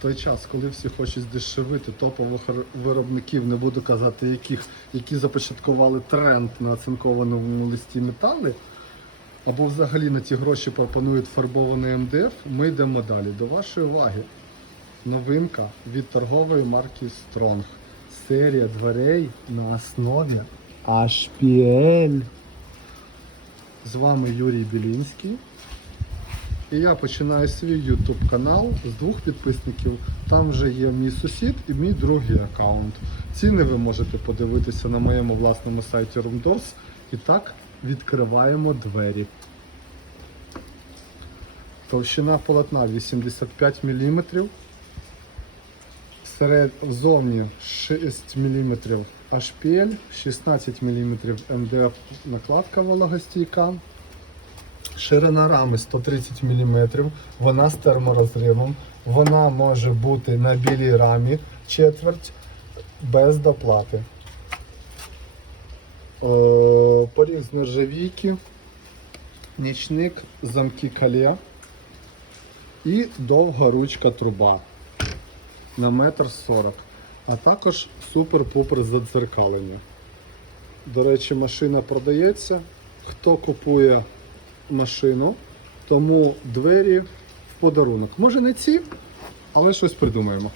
В той час, коли всі хочуть здешевити топових виробників, не буду казати яких, які започаткували тренд на оцинкованому листі метали, або взагалі на ті гроші пропонують фарбований МДФ, ми йдемо далі. До вашої уваги. Новинка від торгової марки Strong. Серія дверей на основі HPL. З вами Юрій Білінський. І я починаю свій YouTube канал з двох підписників. Там вже є мій сусід і мій другий аккаунт. Ціни ви можете подивитися на моєму власному сайті RoomDoors. І так відкриваємо двері. Товщина полотна 85 мм. Серед зовні 6 мм HPL, 16 мм МДФ накладка вологостійка. Ширина рами 130 мм, вона з терморозривом. Вона може бути на білій рамі четверть без доплати. Е, Поріз з нержавійки, нічник, замки калє і довга ручка труба на метр сорок. А також супер-пупер задзеркалення. До речі, машина продається. Хто купує машину, тому двері в подарунок. Може не ці, але щось придумаємо.